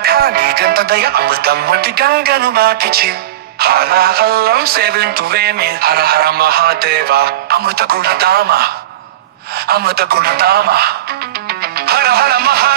నీకెంత దయ అమృతం గంగను మాకిచి హర సేవింతువేమి హర హర మహాదేవ అమృత గుణధామ అమృత హర హర మహా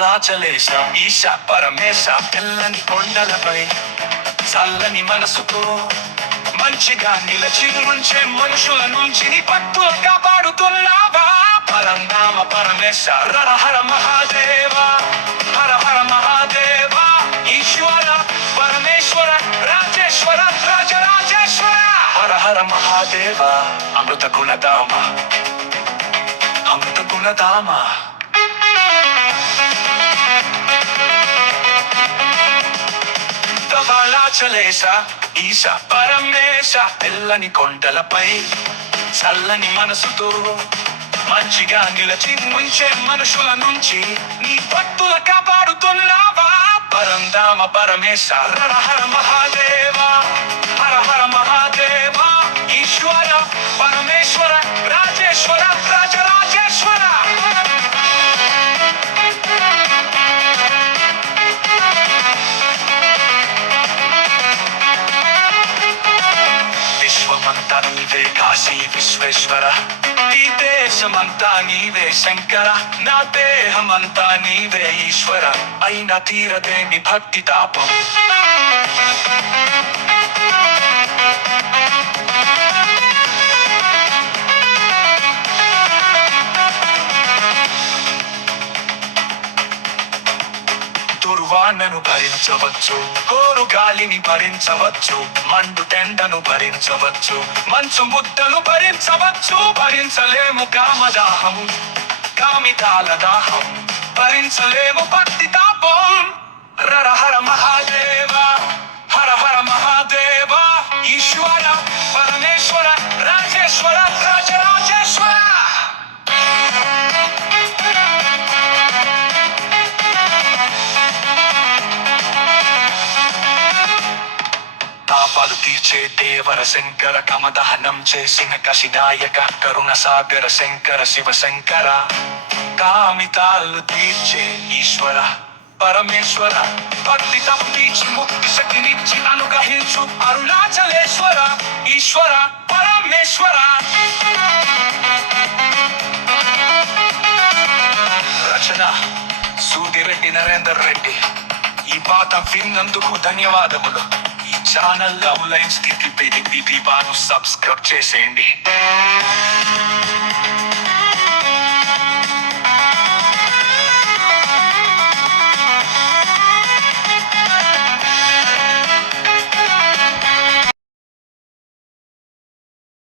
దాలాచలేశ ఈశ పరమేశ తెల్లని కొండలపై చల్లని మనసుతో మంచిగా నిలచి ఉంచే మనుషుల నుంచి పట్టు భక్తులు కాపాడుతున్నావా? పరంధామ పరమేశ హర హర మహాదేవ హర హర మహాదేవ ఈశ్వర పరమేశ్వర రాజేశ్వర రాజరాజేశ్వర హర హర మహాదేవ అమృత గుణధామ అమృత గుణధామ చలేశ ఈశ పరమేశ తెల్లని కొండలపై చల్లని మనసుతో మంచిగా నిలచి ముంచే మనుషుల నుంచి నీ భక్తుల కాపాడుతున్నావా? పరంధామ దామ హర మహాదేవా. దేశమంతా నీవే కాశీ విశ్వేశ్వర. ఈ దేశమంతా నీవే శంకర. నా దేహమంతా నీవే ఈశ్వర. అయిన తీరదేమి భక్తి తాపం దుర్వాణను భరించవచ్చు. కోరు గాలిని భరించవచ్చు. మండు టెండను భరించవచ్చు. మంచు ముద్దను భరించవచ్చు. భరించలేము కామదాహము. కామితాల దాహం. భరించలేము పత్తి తాపం. పాపాలు తీర్చే దేవర శంకర కమదహనం చేసిన కసినాయక కరుణ సాగర శంకర శివ శంకర కామితాలు తీర్చే ఈశ్వర పరమేశ్వర భక్తి తప్పించి ముక్తి శక్తినిచ్చి అనుగ్రహించు అరుణాచలేశ్వర ఈశ్వర పరమేశ్వర. రచన సూదిరెడ్డి నరేందర్ రెడ్డి. ఈ పాట విన్నందుకు ధన్యవాదములు. ఛానల్ లవ్ లైన్స్కి బాను సబ్స్క్రైబ్ చేసేయండి.